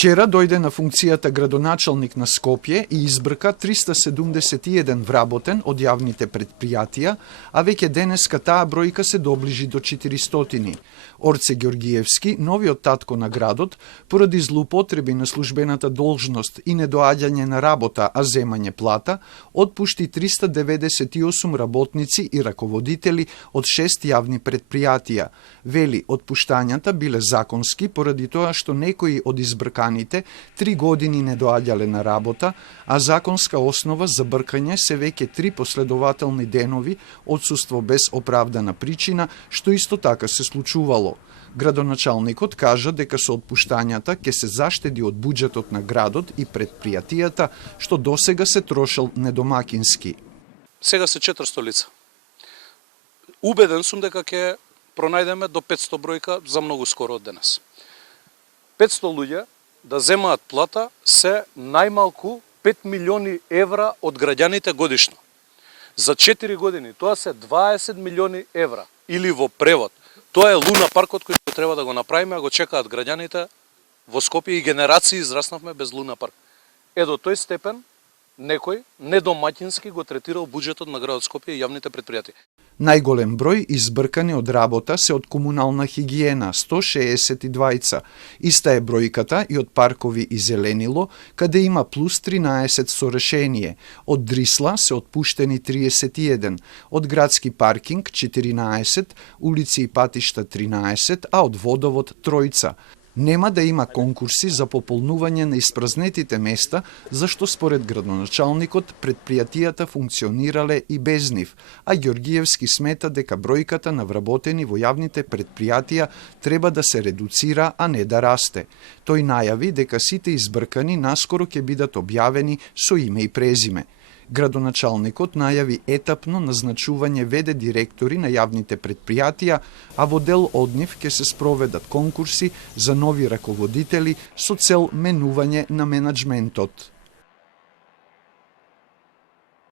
Вчера дојде на функцијата градоначалник на Скопје и избрка 371 вработен од јавните предпријатија, а веќе денеска таа бројка се доближи до 400. Орце Ѓоргиевски, новиот татко на градот, поради злоупотреби на службената должност и недоаѓање на работа, а земање плата, отпушти 398 работници и раководители од 6 јавни предпријатија. Вели, отпуштањата биле законски поради тоа што некои од избрканите 3 години не доаѓале на работа, а законска основа за бркање се веќе 3 последователни денови отсуство без оправдана причина, што исто така се случувало. Градоначалникот кажа дека со отпуштањата ќе се заштеди од буџетот на градот и предпријатијата, што досега се трошел недомакински. Сега се 400 лица. Убеден сум дека ќе пронајдеме до 500 бројка за многу скоро од денес. 500 луѓе да земаат плата се најмалку 5 милиони евра од граѓаните годишно. За 4 години тоа се 20 милиони евра. Или во превод, тоа е луна паркот кој треба да го направиме, а го чекаат граѓаните во Скопје и генерации израснавме без луна парк. До тој степен некој недомаќински го третирал буџетот на градот Скопје и јавните предпријатија. Најголем број избркани од работа се од комунална хигиена, 162. Иста е бројката и од паркови и зеленило, каде има плюс 13 со решение. Од Дрисла се отпуштени 31, од градски паркинг 14, улици и патишта 13, а од водовод тројца. Нема да има конкурси за пополнување на испразнетите места, зашто според градоначалникот предпријатијата функционирале и без нив, а Ѓоргиевски смета дека бројката на вработени во јавните предпријатија треба да се редуцира, а не да расте. Тој најави дека сите избркани наскоро ќе бидат објавени со име и презиме. Градоначалникот најави етапно назначување ВД директори на јавните предпријатија, а во дел од нив ќе се спроведат конкурси за нови раководители со цел менување на менаџментот.